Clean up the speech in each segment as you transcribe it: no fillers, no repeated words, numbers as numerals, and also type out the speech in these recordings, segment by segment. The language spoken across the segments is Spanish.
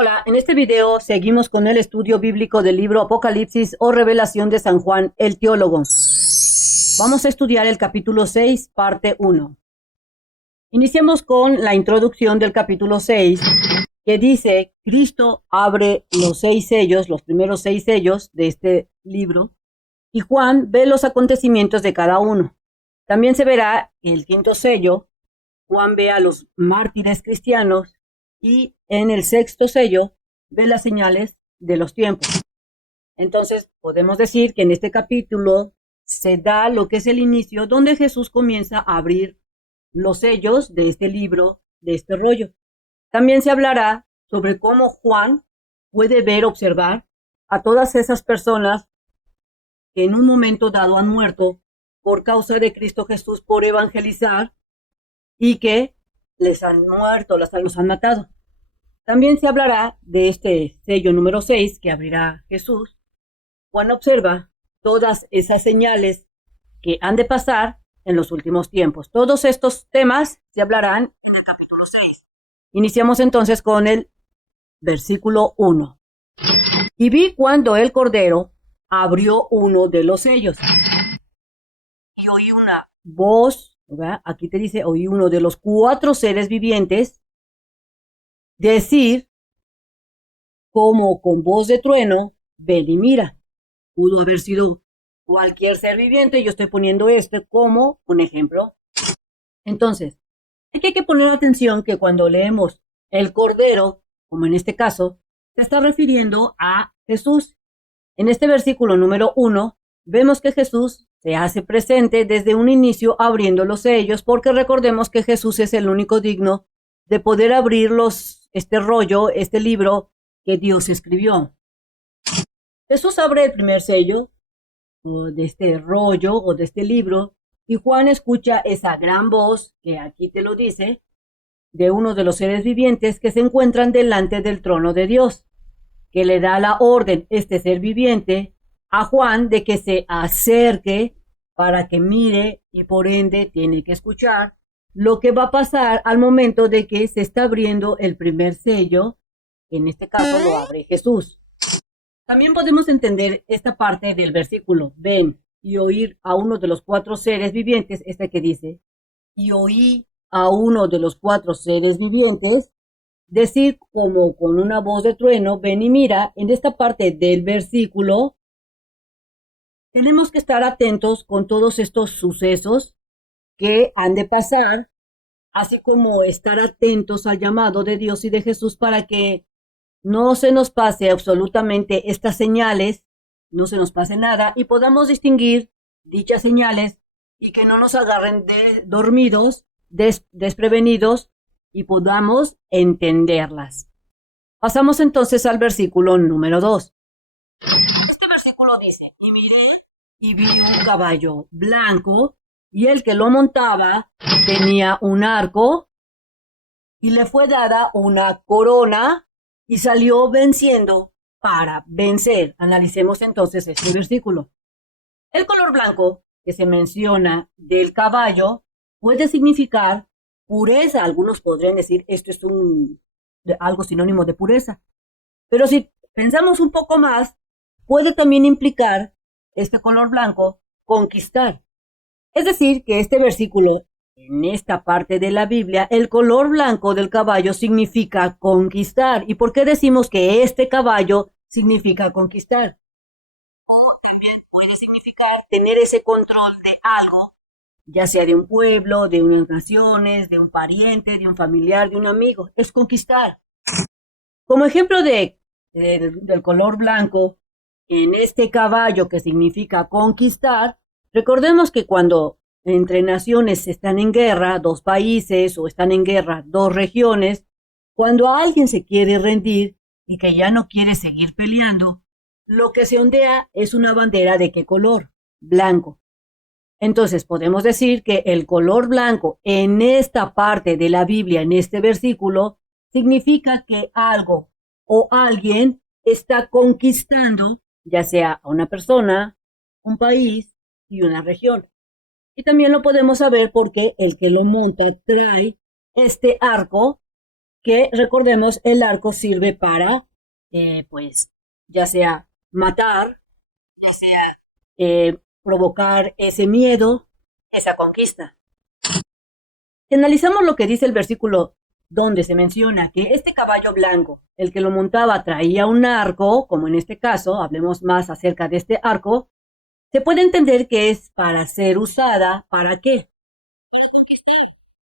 Hola, en este video seguimos con el estudio bíblico del libro Apocalipsis o Revelación de San Juan el Teólogo. Vamos a estudiar el capítulo 6, parte 1. Iniciamos con la introducción del capítulo 6, que dice: Cristo abre los 6 sellos, los primeros 6 sellos de este libro, y Juan ve los acontecimientos de cada uno. También se verá el quinto sello. Juan ve a los mártires cristianos, y en el sexto sello ve las señales de los tiempos. Entonces podemos decir que en este capítulo se da lo que es el inicio, donde Jesús comienza a abrir los sellos de este libro, de este rollo. También se hablará sobre cómo Juan puede ver, observar a todas esas personas que en un momento dado han muerto por causa de Cristo Jesús, por evangelizar, y que les han muerto, los han matado. También se hablará de este sello número 6 que abrirá Jesús. Juan observa todas esas señales que han de pasar en los últimos tiempos. Todos estos temas se hablarán en el capítulo 6. Iniciamos entonces con el versículo 1. Y vi cuando el Cordero abrió uno de los sellos, y oí una voz, ¿verdad? Aquí te dice: oí uno de los 4 seres vivientes decir como con voz de trueno: ven y mira. Pudo haber sido cualquier ser viviente, yo estoy poniendo este como un ejemplo. Entonces, aquí hay que poner atención que cuando leemos el Cordero, como en este caso, se está refiriendo a Jesús. En este versículo número 1, vemos que Jesús se hace presente desde un inicio abriendo los sellos, porque recordemos que Jesús es el único digno de poder abrir este rollo, este libro que Dios escribió. Jesús abre el primer sello de este rollo o de este libro, y Juan escucha esa gran voz, que aquí te lo dice, de uno de los seres vivientes que se encuentran delante del trono de Dios, que le da la orden, este ser viviente, a Juan de que se acerque para que mire, y por ende tiene que escuchar lo que va a pasar al momento de que se está abriendo el primer sello. En este caso lo abre Jesús. También podemos entender esta parte del versículo: ven y oír a uno de los 4 seres vivientes, este que dice: y oí a uno de los 4 seres vivientes decir como con una voz de trueno: ven y mira. En esta parte del versículo tenemos que estar atentos con todos estos sucesos que han de pasar, así como estar atentos al llamado de Dios y de Jesús para que no se nos pase absolutamente estas señales, no se nos pase nada, y podamos distinguir dichas señales y que no nos agarren dormidos, desprevenidos, y podamos entenderlas. Pasamos entonces al versículo número 2. Este versículo dice: y miré y vi un caballo blanco, y el que lo montaba tenía un arco, y le fue dada una corona, y salió venciendo para vencer. Analicemos entonces este versículo. El color blanco que se menciona del caballo puede significar pureza. Algunos podrían decir esto es algo sinónimo de pureza. Pero si pensamos un poco más, puede también implicar este color blanco conquistar. Es decir, que este versículo, en esta parte de la Biblia, el color blanco del caballo significa conquistar. ¿Y por qué decimos que este caballo significa conquistar? O también puede significar tener ese control de algo, ya sea de un pueblo, de unas naciones, de un pariente, de un familiar, de un amigo. Es conquistar. Como ejemplo del color blanco en este caballo que significa conquistar, recordemos que cuando entre naciones están en guerra, 2 países, o están en guerra 2 regiones, cuando alguien se quiere rendir y que ya no quiere seguir peleando, lo que se ondea es una bandera. ¿De qué color? Blanco. Entonces podemos decir que el color blanco en esta parte de la Biblia, en este versículo, significa que algo o alguien está conquistando, ya sea a una persona, un país y una región. Y también lo podemos saber porque el que lo monta trae este arco que recordemos, el arco sirve para, pues, ya sea matar, provocar ese miedo, esa conquista. Si analizamos lo que dice el versículo donde se menciona que este caballo blanco, el que lo montaba, traía un arco, como en este caso, hablemos más acerca de este arco, se puede entender que es para ser usada, ¿para qué?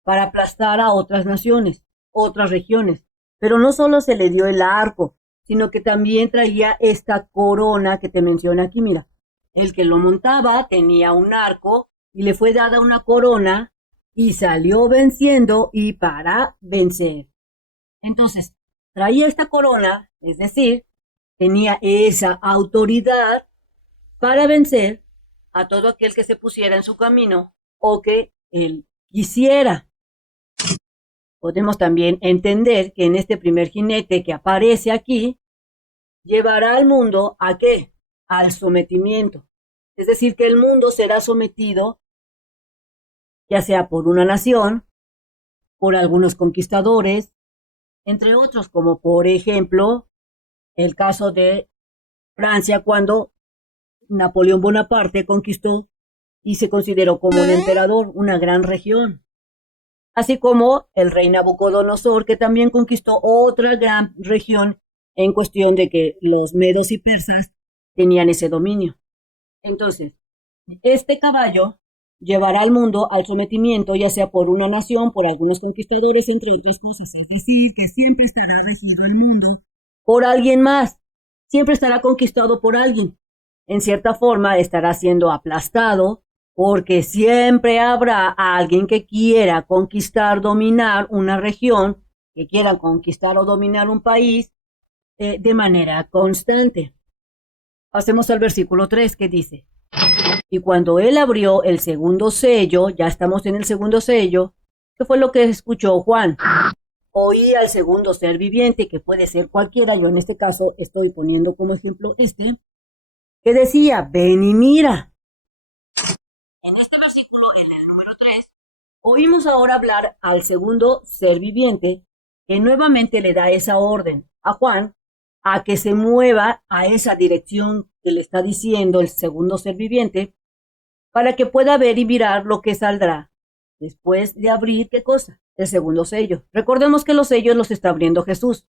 Para aplastar a otras naciones, otras regiones. Pero no solo se le dio el arco, sino que también traía esta corona que te menciona aquí, mira. El que lo montaba tenía un arco y le fue dada una corona y salió venciendo y para vencer. Entonces, traía esta corona, es decir, tenía esa autoridad para vencer a todo aquel que se pusiera en su camino o que él quisiera. Podemos también entender que en este primer jinete que aparece aquí, llevará al mundo ¿a qué? Al sometimiento. Es decir, que el mundo será sometido ya sea por una nación, por algunos conquistadores, entre otros, como por ejemplo el caso de Francia cuando Napoleón Bonaparte conquistó y se consideró como un emperador, una gran región. Así como el rey Nabucodonosor, que también conquistó otra gran región en cuestión de que los medos y persas tenían ese dominio. Entonces, este caballo llevará al mundo al sometimiento, ya sea por una nación, por algunos conquistadores, entre otras cosas. Es decir, que siempre estará regido el mundo por alguien más. Siempre estará conquistado por alguien. En cierta forma, estará siendo aplastado porque siempre habrá alguien que quiera conquistar, dominar una región, que quiera conquistar o dominar un país de manera constante. Pasemos al versículo 3 que dice: y cuando él abrió el segundo sello, ya estamos en el segundo sello, ¿qué fue lo que escuchó Juan? Oí al segundo ser viviente, que puede ser cualquiera, yo en este caso estoy poniendo como ejemplo que decía, ven y mira. En este versículo, en el número 3, oímos ahora hablar al segundo ser viviente, que nuevamente le da esa orden a Juan, a que se mueva a esa dirección que le está diciendo el segundo ser viviente, para que pueda ver y mirar lo que saldrá después de abrir, ¿qué cosa? El segundo sello. Recordemos que los sellos los está abriendo Jesús,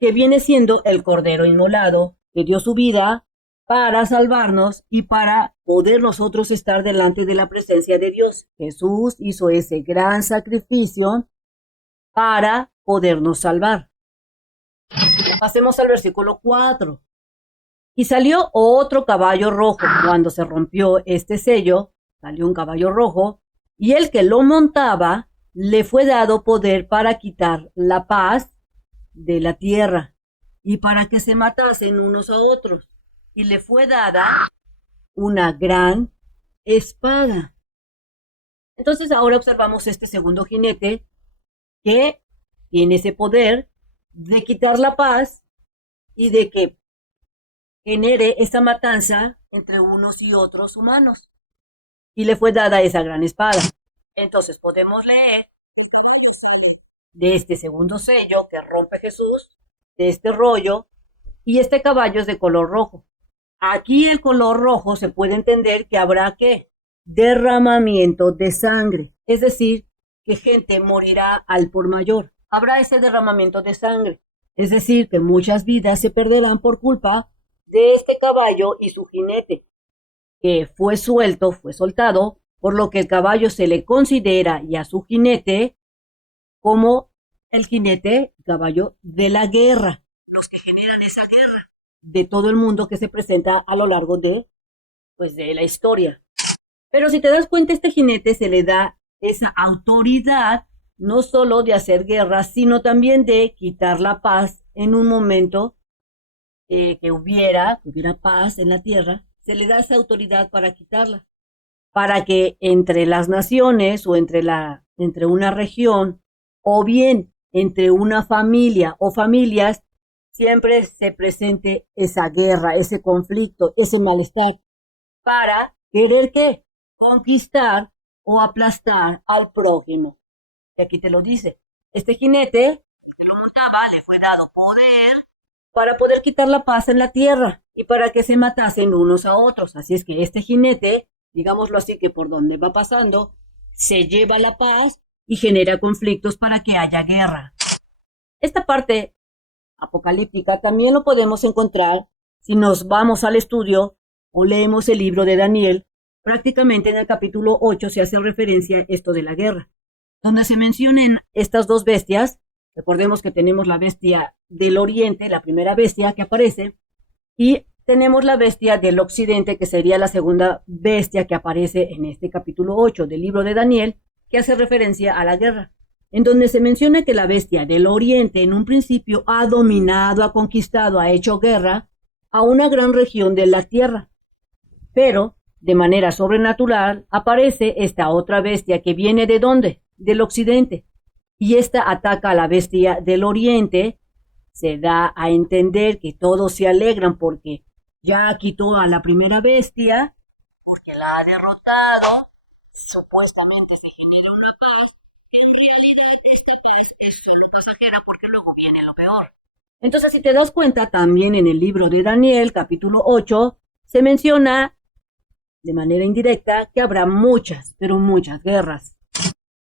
que viene siendo el Cordero Inmolado, que dio su vida para salvarnos y para poder nosotros estar delante de la presencia de Dios. Jesús hizo ese gran sacrificio para podernos salvar. Pasemos al versículo 4. Y salió otro caballo rojo. Cuando se rompió este sello, salió un caballo rojo, y el que lo montaba le fue dado poder para quitar la paz de la tierra y para que se matasen unos a otros. Y le fue dada una gran espada. Entonces ahora observamos este segundo jinete que tiene ese poder de quitar la paz y de que genere esa matanza entre unos y otros humanos. Y le fue dada esa gran espada. Entonces podemos leer de este segundo sello que rompe Jesús, de este rollo, y este caballo es de color rojo. Aquí el color rojo se puede entender que habrá ¿qué? Derramamiento de sangre. Es decir, que gente morirá al por mayor. Habrá ese derramamiento de sangre. Es decir, que muchas vidas se perderán por culpa de este caballo y su jinete, que fue suelto, fue soltado, por lo que el caballo se le considera y a su jinete como el jinete, caballo de la guerra, los que generan esa guerra de todo el mundo que se presenta a lo largo de, pues, de la historia. Pero si te das cuenta, este jinete se le da esa autoridad no solo de hacer guerra, sino también de quitar la paz en un momento que hubiera paz en la tierra, se le da esa autoridad para quitarla, para que entre las naciones o entre una región o bien entre una familia o familias siempre se presente esa guerra, ese conflicto, ese malestar, para querer ¿qué? Conquistar o aplastar al prójimo. Y aquí te lo dice, Este jinete que lo montaba le fue dado poder para poder quitar la paz en la tierra y para que se matasen unos a otros. Así es que este jinete, digámoslo así, que por donde va pasando, se lleva la paz y genera conflictos para que haya guerra. Esta parte apocalíptica también lo podemos encontrar si nos vamos al estudio o leemos el libro de Daniel. Prácticamente en el capítulo 8 se hace referencia a esto de la guerra, donde se mencionan estas dos bestias. Recordemos que tenemos la bestia del oriente, la primera bestia que aparece, y tenemos la bestia del occidente, que sería la segunda bestia que aparece en este capítulo 8 del libro de Daniel, que hace referencia a la guerra, en donde se menciona que la bestia del oriente en un principio ha dominado, ha conquistado, ha hecho guerra a una gran región de la tierra. Pero, de manera sobrenatural, aparece esta otra bestia que viene ¿de dónde? Del occidente. Y esta ataca a la bestia del oriente. Se da a entender que todos se alegran porque ya quitó a la primera bestia, porque la ha derrotado. Supuestamente se genera una paz. En realidad esta paz es solo pasajera porque luego viene lo peor. Entonces, si te das cuenta, también en el libro de Daniel, capítulo 8, se menciona de manera indirecta que habrá muchas, pero muchas guerras.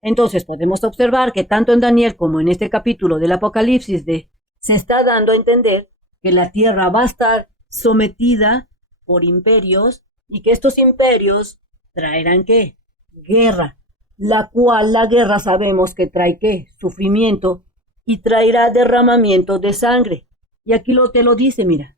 Entonces podemos observar que tanto en Daniel como en este capítulo del Apocalipsis se está dando a entender que la tierra va a estar sometida por imperios y que estos imperios traerán ¿qué? Guerra, la cual la guerra sabemos que trae ¿qué? Sufrimiento y traerá derramamiento de sangre. Y aquí te lo dice, mira.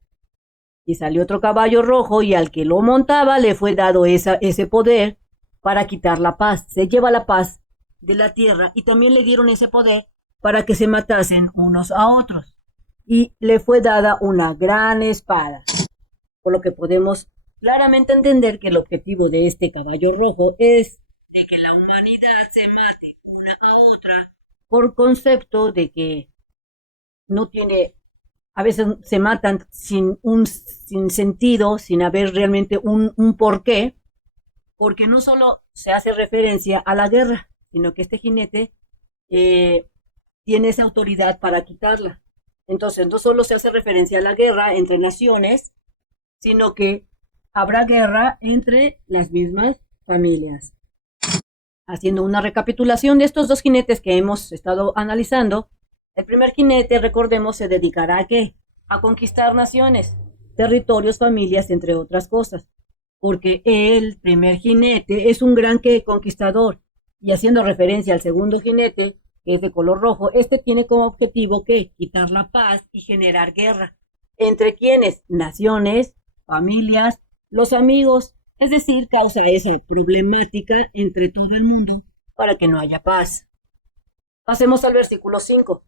Y salió otro caballo rojo y al que lo montaba le fue dado ese poder para quitar la paz. Se lleva la paz de la tierra y también le dieron ese poder para que se matasen unos a otros. Y le fue dada una gran espada. Por lo que podemos claramente entender que el objetivo de este caballo rojo es de que la humanidad se mate una a otra por concepto de que no tiene... A veces se matan sin sentido, sin haber realmente un porqué, porque no solo se hace referencia a la guerra, sino que este jinete tiene esa autoridad para quitarla. Entonces, no solo se hace referencia a la guerra entre naciones, sino que habrá guerra entre las mismas familias. Haciendo una recapitulación de estos dos jinetes que hemos estado analizando, el primer jinete, recordemos, se dedicará ¿a qué? A conquistar naciones, territorios, familias, entre otras cosas. Porque el primer jinete es un gran conquistador. Y haciendo referencia al segundo jinete, que es de color rojo, este tiene como objetivo ¿qué? Quitar la paz y generar guerra. ¿Entre quiénes? Naciones, familias, los amigos. Es decir, causa esa problemática entre todo el mundo para que no haya paz. Pasemos al versículo 5.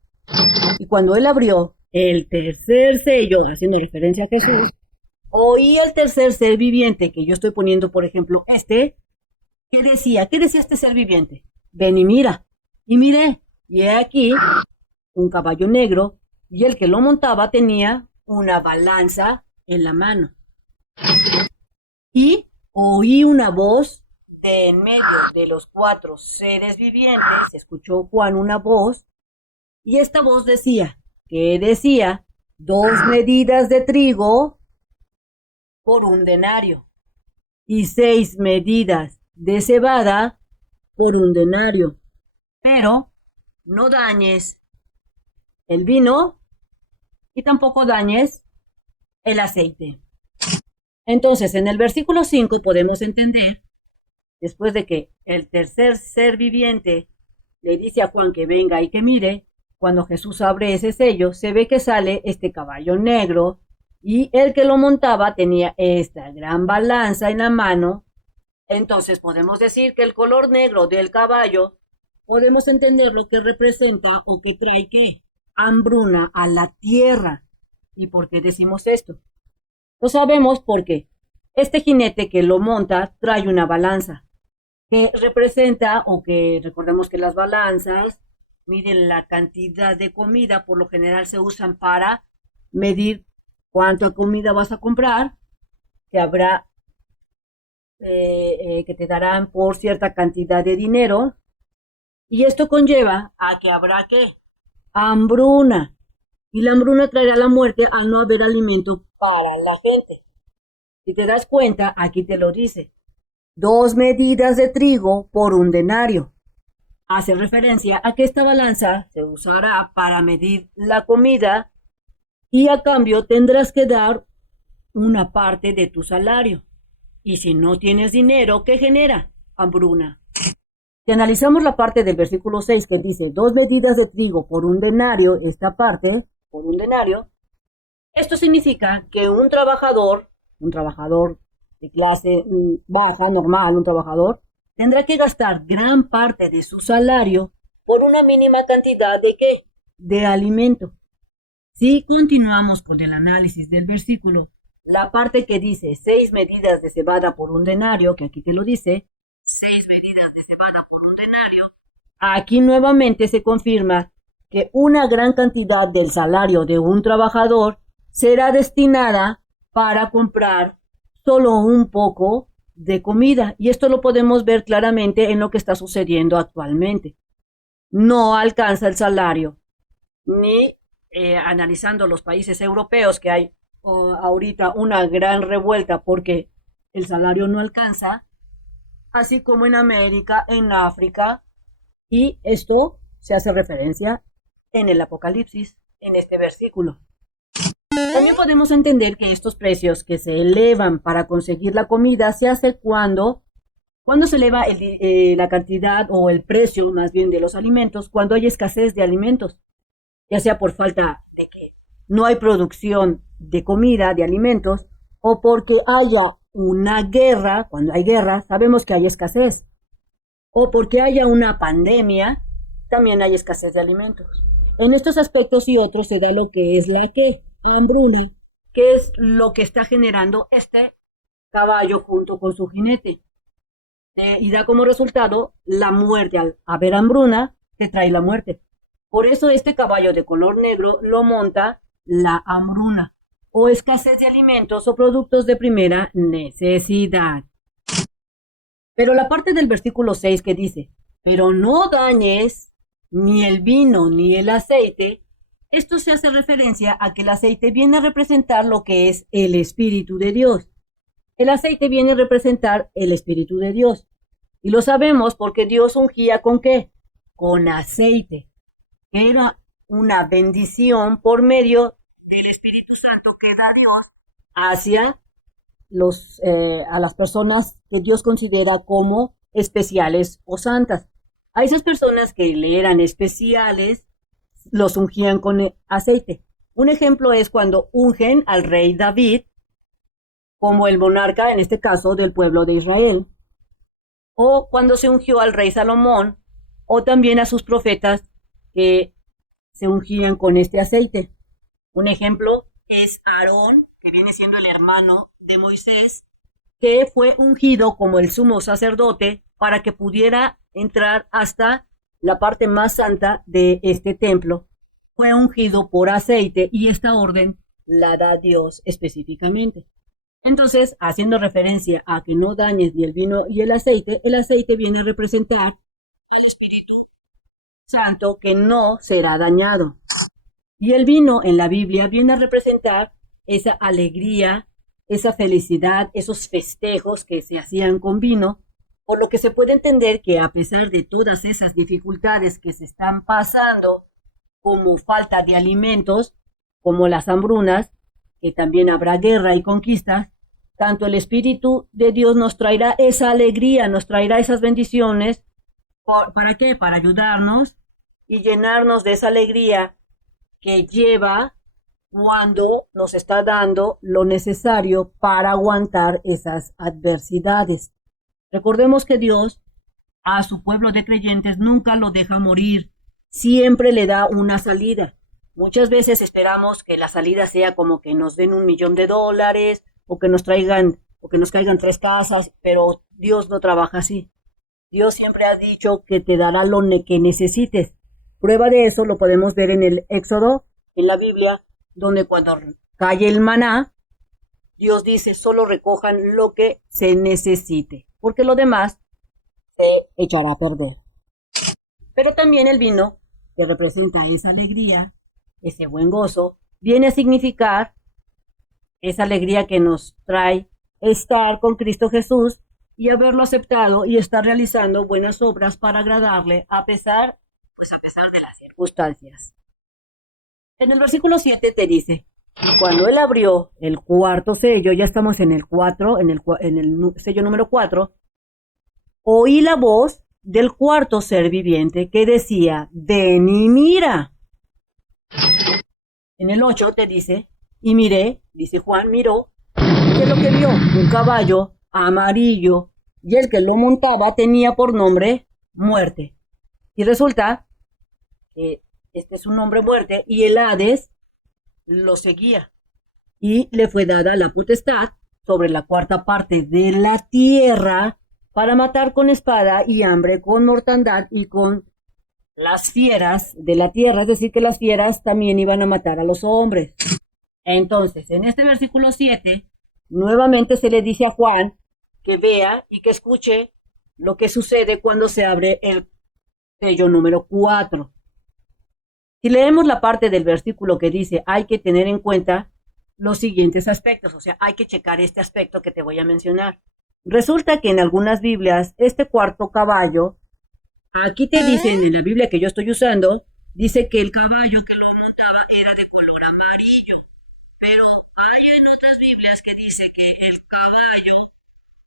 Y cuando él abrió el tercer sello, haciendo referencia a Jesús, oí el tercer ser viviente, que yo estoy poniendo, por ejemplo, ¿qué decía? ¿Qué decía este ser viviente? Ven y mira. Y miré, y he aquí un caballo negro, y el que lo montaba tenía una balanza en la mano. Y oí una voz de en medio de los cuatro seres vivientes, escuchó Juan una voz, y esta voz decía, ¿qué decía? 2 medidas de trigo por 1 denario y 6 medidas de cebada por 1 denario. Pero no dañes el vino y tampoco dañes el aceite. Entonces, en el versículo 5 podemos entender, después de que el tercer ser viviente le dice a Juan que venga y que mire, cuando Jesús abre ese sello, se ve que sale este caballo negro y el que lo montaba tenía esta gran balanza en la mano. Entonces podemos decir que el color negro del caballo, podemos entender lo que representa o que trae ¿qué? Hambruna a la tierra. ¿Y por qué decimos esto? Pues sabemos por qué. Este jinete que lo monta trae una balanza que representa, o que recordemos que las balanzas miden la cantidad de comida, por lo general se usan para medir cuánta comida vas a comprar, que habrá, que te darán por cierta cantidad de dinero, Y esto conlleva a que habrá ¿qué? Hambruna. Y la hambruna traerá la muerte al no haber alimento para la gente. Si te das cuenta, aquí te lo dice. 2 medidas de trigo por un denario. Hace referencia a que esta balanza se usará para medir la comida y a cambio tendrás que dar una parte de tu salario. Y si no tienes dinero, ¿qué genera? Hambruna. Si analizamos la parte del versículo 6 que dice 2 medidas de trigo por un denario, esta parte, por un denario, esto significa que un trabajador de clase baja, normal, un trabajador, tendrá que gastar gran parte de su salario por una mínima cantidad de ¿qué? De alimento. Si continuamos con el análisis del versículo, la parte que dice 6 medidas de cebada por un denario, que aquí te lo dice, 6 medidas de cebada por un denario, aquí nuevamente se confirma que una gran cantidad del salario de un trabajador será destinada para comprar solo un poco de comida. Y esto lo podemos ver claramente en lo que está sucediendo actualmente. No alcanza el salario, ni analizando los países europeos que hay ahorita una gran revuelta porque el salario no alcanza, así como en América, en África, y esto se hace referencia en el Apocalipsis, en este versículo. También podemos entender que estos precios que se elevan para conseguir la comida se hace cuando se eleva la cantidad o el precio más bien de los alimentos, cuando hay escasez de alimentos, ya sea por falta de que no hay producción de comida, de alimentos, o porque haya una guerra. Cuando hay guerra sabemos que hay escasez, o porque haya una pandemia, también hay escasez de alimentos. En estos aspectos y otros se da lo que es la hambruna, que es lo que está generando este caballo junto con su jinete. Y da como resultado la muerte. Al haber hambruna, te trae la muerte. Por eso este caballo de color negro lo monta la hambruna, o escasez de alimentos o productos de primera necesidad. Pero la parte del versículo 6 que dice, pero no dañes ni el vino ni el aceite, esto se hace referencia a que el aceite viene a representar lo que es el Espíritu de Dios. El aceite viene a representar el Espíritu de Dios. Y lo sabemos porque Dios ungía ¿con qué? Con aceite. Que era una bendición por medio del Espíritu Santo que da Dios hacia a las personas que Dios considera como especiales o santas. A esas personas que le eran especiales, los ungían con aceite. Un ejemplo es cuando ungen al rey David como el monarca, en este caso, del pueblo de Israel, o cuando se ungió al rey Salomón, o también a sus profetas que se ungían con este aceite. Un ejemplo es Aarón, que viene siendo el hermano de Moisés, que fue ungido como el sumo sacerdote para que pudiera entrar hasta la parte más santa de este templo. Fue ungido por aceite y esta orden la da Dios específicamente. Entonces, haciendo referencia a que no dañes ni el vino y el aceite viene a representar el Espíritu Santo que no será dañado. Y el vino en la Biblia viene a representar esa alegría, esa felicidad, esos festejos que se hacían con vino, por lo que se puede entender que a pesar de todas esas dificultades que se están pasando, como falta de alimentos, como las hambrunas, que también habrá guerra y conquistas, tanto el Espíritu de Dios nos traerá esa alegría, nos traerá esas bendiciones. ¿Para qué? Para ayudarnos y llenarnos de esa alegría que lleva cuando nos está dando lo necesario para aguantar esas adversidades. Recordemos que Dios a su pueblo de creyentes nunca lo deja morir, siempre le da una salida. Muchas veces esperamos que la salida sea como que nos den $1,000,000 o que nos traigan o que nos caigan 3 casas, pero Dios no trabaja así. Dios siempre ha dicho que te dará lo que necesites. Prueba de eso lo podemos ver en el Éxodo, en la Biblia, donde cuando cae el maná, Dios dice solo recojan lo que se necesite, porque lo demás se echará a perder. Pero también el vino, que representa esa alegría, ese buen gozo, viene a significar esa alegría que nos trae estar con Cristo Jesús y haberlo aceptado y estar realizando buenas obras para agradarle a pesar de las circunstancias. En el versículo 7 te dice, cuando él abrió el cuarto sello, ya estamos en el 4, en el sello número 4, oí la voz del cuarto ser viviente que decía, ven y mira. En el 8 te dice, y miré, dice Juan, miró, y ¿qué es lo que vio? Un caballo amarillo, y el que lo montaba tenía por nombre Muerte. Y resulta que este es un nombre Muerte, y el Hades lo seguía, y le fue dada la potestad sobre la cuarta parte de la tierra para matar con espada y hambre, con mortandad y con las fieras de la tierra, es decir, que las fieras también iban a matar a los hombres. Entonces, en este versículo 7, nuevamente se le dice a Juan que vea y que escuche lo que sucede cuando se abre el sello número 4. Si leemos la parte del versículo que dice, hay que tener en cuenta los siguientes aspectos, o sea, hay que checar este aspecto que te voy a mencionar. Resulta que en algunas Biblias, este cuarto caballo, aquí te dicen, en la Biblia que yo estoy usando, dice que el caballo que lo montaba era de color amarillo, pero hay en otras Biblias que dice que el caballo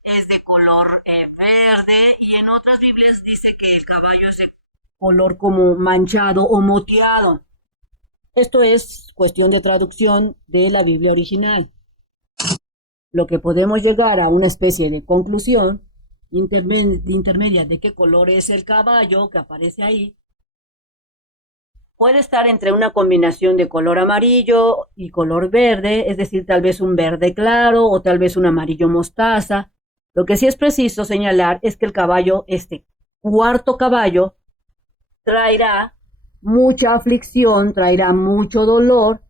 es de color verde y en otras Biblias dice que el caballo es de color como manchado o moteado. Esto es cuestión de traducción de la Biblia original. Lo que podemos llegar a una especie de conclusión intermedia de qué color es el caballo que aparece ahí, puede estar entre una combinación de color amarillo y color verde, es decir, tal vez un verde claro o tal vez un amarillo mostaza. Lo que sí es preciso señalar es que el caballo, este cuarto caballo, traerá mucha aflicción, traerá mucho dolor.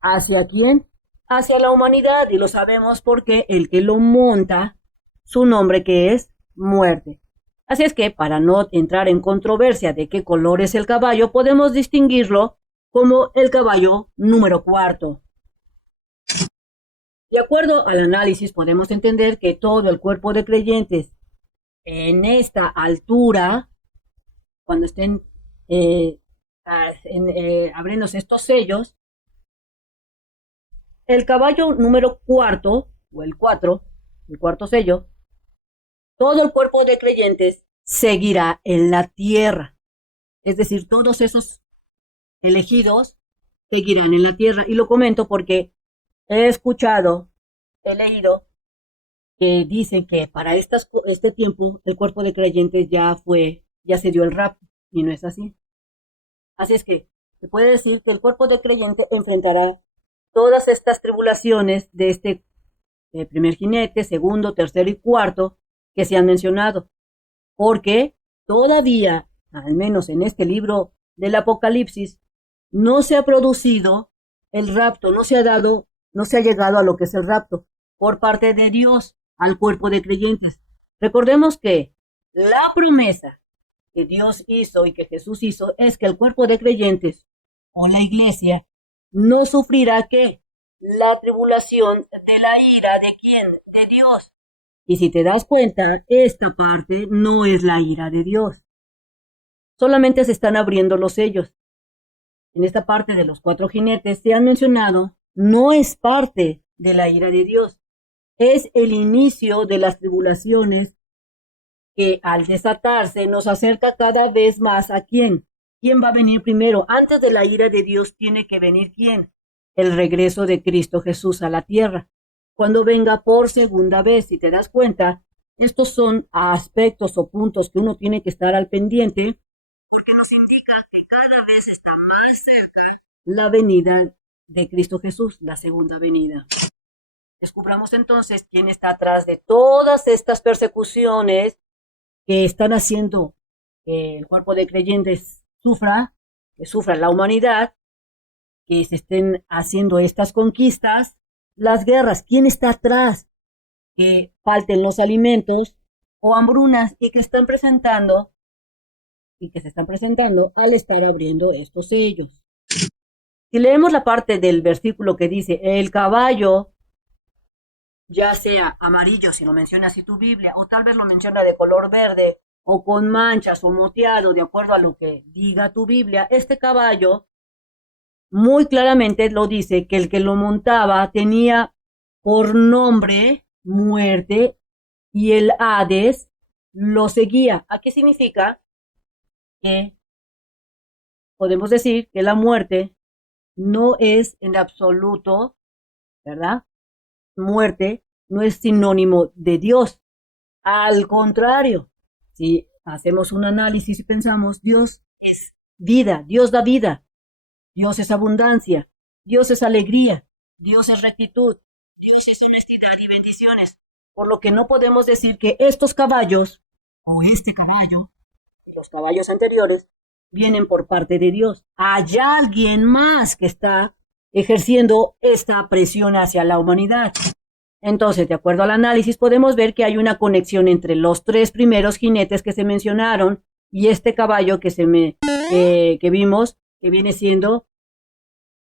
¿Hacia quién? Hacia la humanidad, y lo sabemos porque el que lo monta, su nombre que es Muerte. Así es que, para no entrar en controversia de qué color es el caballo, podemos distinguirlo como el caballo número 4. De acuerdo al análisis, podemos entender que todo el cuerpo de creyentes en esta altura, cuando estén abriéndose estos sellos, el caballo número 4, o el 4, el cuarto sello, todo el cuerpo de creyentes seguirá en la tierra. Es decir, todos esos elegidos seguirán en la tierra. Y lo comento porque he escuchado, he leído que dicen que para este tiempo el cuerpo de creyentes ya se dio el rapto, y no es así. Así es que se puede decir que el cuerpo de creyente enfrentará todas estas tribulaciones de este primer jinete, segundo, tercero y cuarto que se han mencionado, porque todavía, al menos en este libro del Apocalipsis, no se ha producido el rapto, no se ha llegado a lo que es el rapto por parte de Dios al cuerpo de creyentes. Recordemos que la promesa que Dios hizo y que Jesús hizo es que el cuerpo de creyentes o la iglesia no sufrirá ¿qué? La tribulación de la ira de quién? De Dios. Y si te das cuenta, esta parte no es la ira de Dios. Solamente se están abriendo los sellos. En esta parte de los 4 jinetes se han mencionado, no es parte de la ira de Dios. Es el inicio de las tribulaciones que al desatarse nos acerca cada vez más a quién. ¿Quién va a venir primero? Antes de la ira de Dios tiene que venir ¿quién? El regreso de Cristo Jesús a la tierra. Cuando venga por segunda vez, si te das cuenta, estos son aspectos o puntos que uno tiene que estar al pendiente porque nos indica que cada vez está más cerca la venida de Cristo Jesús, la segunda venida. Descubramos entonces quién está atrás de todas estas persecuciones que están haciendo que el cuerpo de creyentes que sufra la humanidad, que se estén haciendo estas conquistas, las guerras. ¿Quién está atrás? Que falten los alimentos o hambrunas y que están presentando y que se están presentando al estar abriendo estos sellos. Si leemos la parte del versículo que dice, el caballo, ya sea amarillo, si lo menciona así tu Biblia, o tal vez lo menciona de color verde, o con manchas o moteado, de acuerdo a lo que diga tu Biblia, este caballo muy claramente lo dice que el que lo montaba tenía por nombre muerte y el Hades lo seguía. ¿A qué significa? Que podemos decir que la muerte no es en absoluto, ¿verdad? Muerte no es sinónimo de Dios. Al contrario, si hacemos un análisis y pensamos, Dios es vida, Dios da vida, Dios es abundancia, Dios es alegría, Dios es rectitud, Dios es honestidad y bendiciones. Por lo que no podemos decir que estos caballos, o este caballo, los caballos anteriores, vienen por parte de Dios. Hay alguien más que está ejerciendo esta presión hacia la humanidad. Entonces, de acuerdo al análisis, podemos ver que hay una conexión entre los tres primeros jinetes que se mencionaron y este caballo que vimos, que viene siendo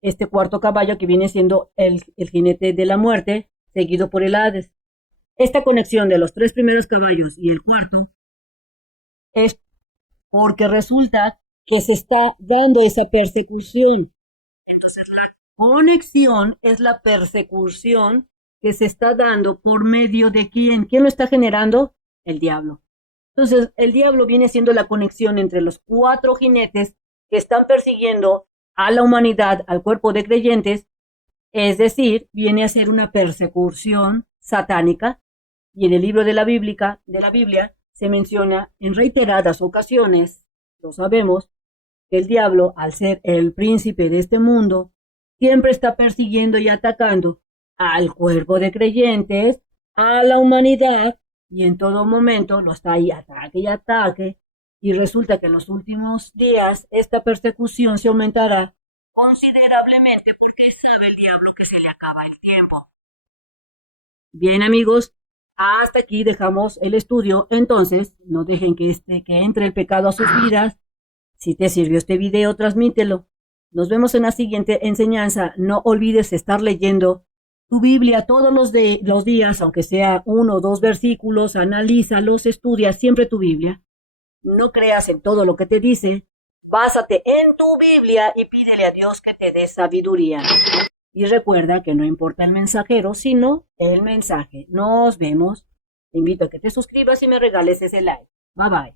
este cuarto caballo, que viene siendo el jinete de la muerte, seguido por el Hades. Esta conexión de los tres primeros caballos y el cuarto es porque resulta que se está dando esa persecución. Entonces, la conexión es la persecución que se está dando por medio de quién. ¿Quién lo está generando? El diablo. Entonces, el diablo viene siendo la conexión entre los cuatro jinetes que están persiguiendo a la humanidad, al cuerpo de creyentes, es decir, viene a ser una persecución satánica, y en el libro de la Biblia se menciona en reiteradas ocasiones, lo sabemos, que el diablo, al ser el príncipe de este mundo, siempre está persiguiendo y atacando al cuerpo de creyentes, a la humanidad, y en todo momento lo está ahí ataque y ataque, y resulta que en los últimos días esta persecución se aumentará considerablemente porque sabe el diablo que se le acaba el tiempo. Bien, amigos, hasta aquí dejamos el estudio. Entonces, no dejen que entre el pecado a sus vidas. Si te sirvió este video, transmítelo. Nos vemos en la siguiente enseñanza. No olvides estar leyendo tu Biblia todos los días, aunque sea 1 o 2 versículos, analízalos, estudia siempre tu Biblia. No creas en todo lo que te dice. Básate en tu Biblia y pídele a Dios que te dé sabiduría. Y recuerda que no importa el mensajero, sino el mensaje. Nos vemos. Te invito a que te suscribas y me regales ese like. Bye bye.